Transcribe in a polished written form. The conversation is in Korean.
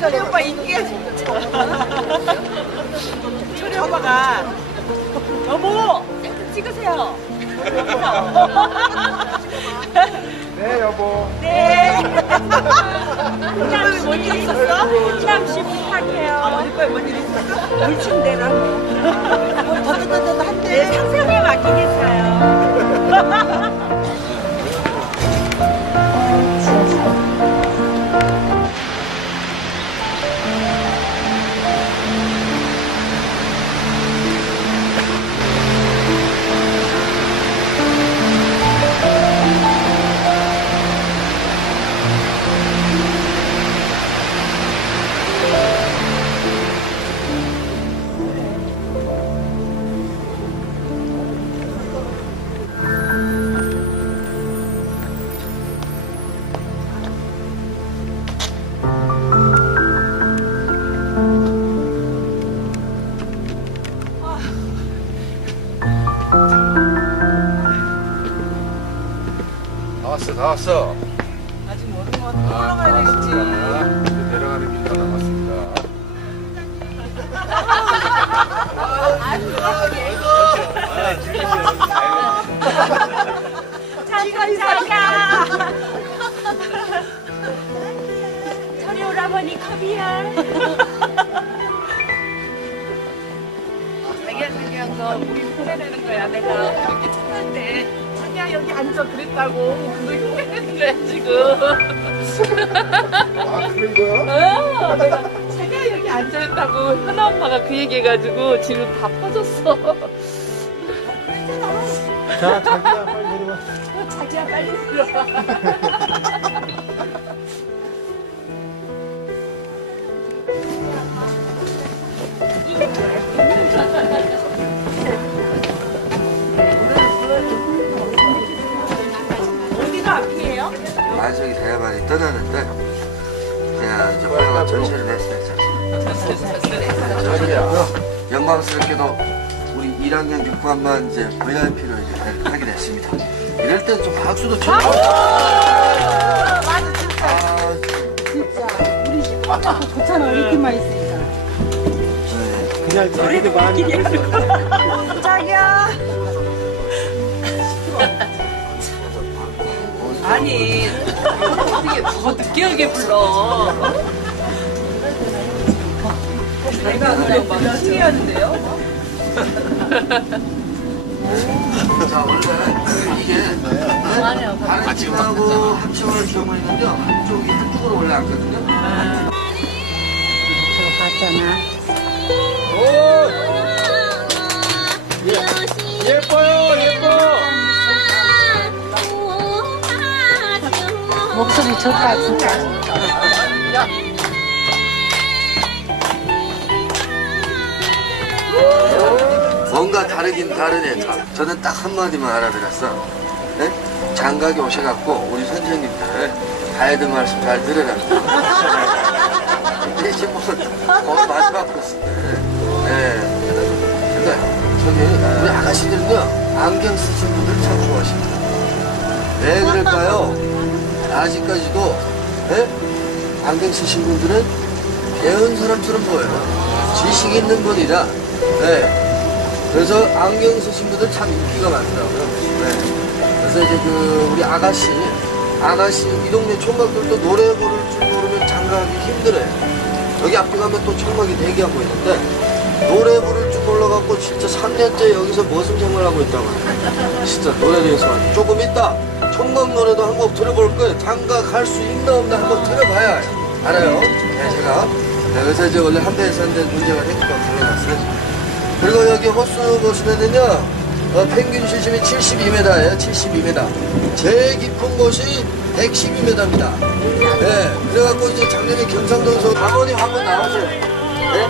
철이 오빠 인기가 진짜. 철이 오빠가 여보 찍으세요. 네 여보. 네. 참 뭔일 있었어? 참 심각해요. 어디 거에 뭔일 있었어? 물침대라고. 더더더더 한대. 네, 상상에 맡기겠어요. 다 왔어. 아직 모르는 것 같아. 올라가야 되겠지. 이제 내려가는 길이 다 남았습니다. 잠깐. 저리 오라버니 컵이야. 자기야 너 우리 흉내내는 거야. 내가 이렇게 찾을 때 자기야 여기 앉아 그랬다고. 너 흉내내는 거야 지금. 아 그런 거야? 내가 자기야 여기 앉아 있다고 현아 엄마가 그 얘기해가지고 지금 다 퍼졌어. 자 자기야 빨리 내려가. 자기야 빨리 들어와. 어디가 앞이에요? 만석이 대야만이 떠나는데 그냥 이제 호영아 전시를 했어요. 자기야. 영광스럽게도 우리 1학년 6반만 이제 VIP로 이제 하게 됐습니다. 이럴 땐 좀 박수도 쳐줘. 맞아 진짜. 우리 10번도 좋잖아. 이렇게만 있으니까. 그냥 자기도 많이. 자기야. 아니 어떻게 더 느끼하게 불러? 내가 그냥 막 신기하는데요? 자 원래 이게 다른 집하고 합쳐을 할 경우가 있는데 한쪽이 한쪽으로 원래 앉거든요. 저거 봤잖아. 예뻐요 예뻐. 목소리 좋다, 진짜. 뭔가 다르긴 다르네. 저는 딱 한마디만 알아들었어. 네? 장각이 오셔갖고 우리 선생님들 가야될 말씀 잘 들으라고. 대신 뭐 거기 마지막 코스 때. 네. 그러니까 저기 우리 아가씨들은요 안경 쓰신 분들 참 좋아하십니다. 왜 그럴까요? 아직까지도 네? 안경 쓰신 분들은 배운 사람처럼 보여요. 지식 있는 분이라. 네. 그래서 안경 쓰신 분들 참 인기가 많더라고요. 네. 그래서 이제 그 우리 아가씨 이 동네 총각들도 노래 부를 줄 모르면 장가하기 힘들어요. 여기 앞에 가면 또 총각이 대기하고 있는데 노래 부를 줄 몰라갖고 진짜 3년째 여기서 무슨 생활하고 있다고 해요. 진짜 노래에서 조금 있다 총각 노래도 한 곡 들어볼 거예요. 장가 갈 수 있나 없나 한번 들어봐야 알아요. 네, 제가 그래서 이제 원래 한 대에서 한 대 문제가 생기니까 불러놨어요. 그리고 여기 호수 보시면은요 평균 수심이 72m예요. 72m. 제일 깊은 곳이 112m입니다. 네, 그래갖고 이제 작년에 경상도에서 강원이 한번 나왔어요. 네?